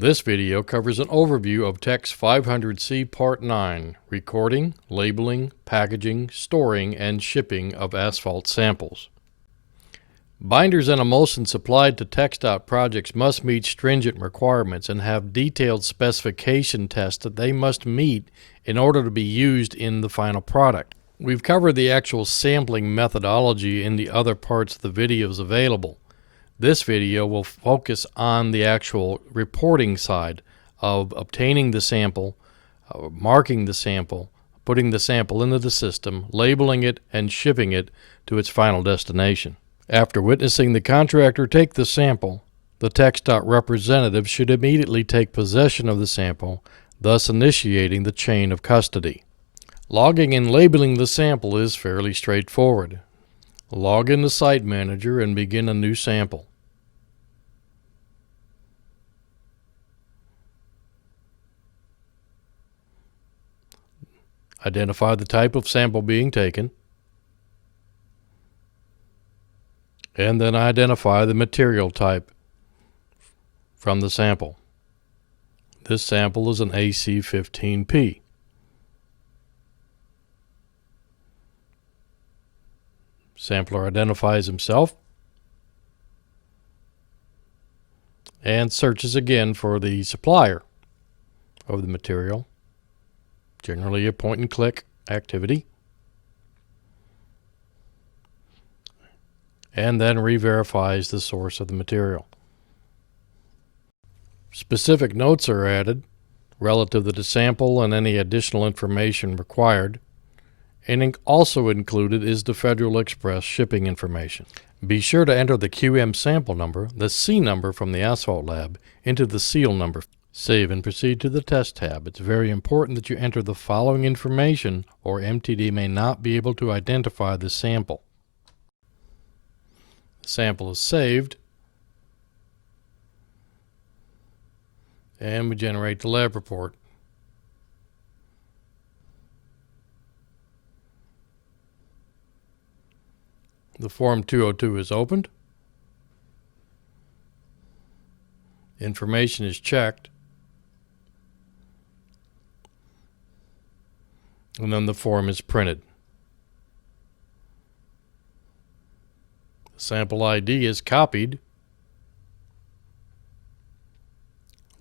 This video covers an overview of TxDOT 500C Part 9, recording, labeling, packaging, storing, and shipping of asphalt samples. Binders and emulsions supplied to TxDOT projects must meet stringent requirements and have detailed specification tests that they must meet in order to be used in the final product. We've covered the actual sampling methodology in the other parts of the videos available. This video will focus on the actual reporting side of obtaining the sample, marking the sample, putting the sample into the system, labeling it, and shipping it to its final destination. After witnessing the contractor take the sample, the TxDOT representative should immediately take possession of the sample, thus initiating the chain of custody. Logging and labeling the sample is fairly straightforward. Log in the Site Manager and begin a new sample. Identify the type of sample being taken, and then identify the material type from the sample. This sample is an AC15P. Sampler identifies himself and searches again for the supplier of the material, generally a point-and-click activity, and then re-verifies the source of the material. Specific notes are added relative to the sample and any additional information required, and also included is the Federal Express shipping information. Be sure to enter the QM sample number, the C number from the asphalt lab, into the seal number. Save and proceed to the test tab. It's very important that you enter the following information or MTD may not be able to identify the sample. The sample is saved, and we generate the lab report. The Form 202 is opened. Information is checked. And then the form is printed. The sample ID is copied.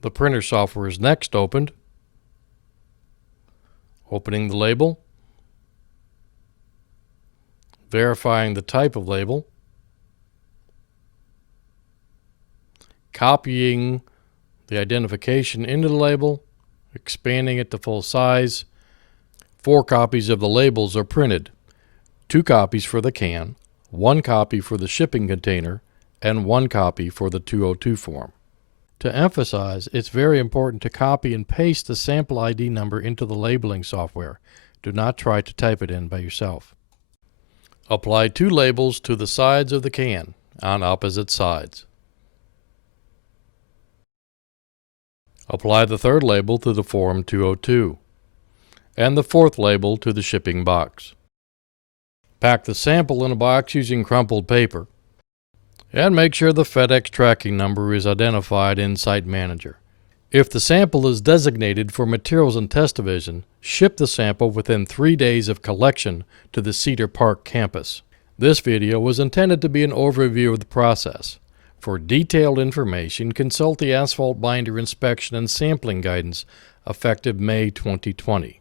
The printer software is next opened. Opening the label. Verifying the type of label. Copying the identification into the label. Expanding it to full size. 4 copies of the labels are printed, 2 copies for the can, 1 copy for the shipping container, and 1 copy for the 202 form. To emphasize, it's very important to copy and paste the sample ID number into the labeling software. Do not try to type it in by yourself. Apply 2 labels to the sides of the can on opposite sides. Apply the 3rd label to the Form 202. And the 4th label to the shipping box. Pack the sample in a box using crumpled paper, and make sure the FedEx tracking number is identified in Site Manager. If the sample is designated for Materials and Test Division, ship the sample within 3 days of collection to the Cedar Park campus. This video was intended to be an overview of the process. For detailed information, consult the Asphalt Binder Inspection and Sampling Guidance effective May 2020.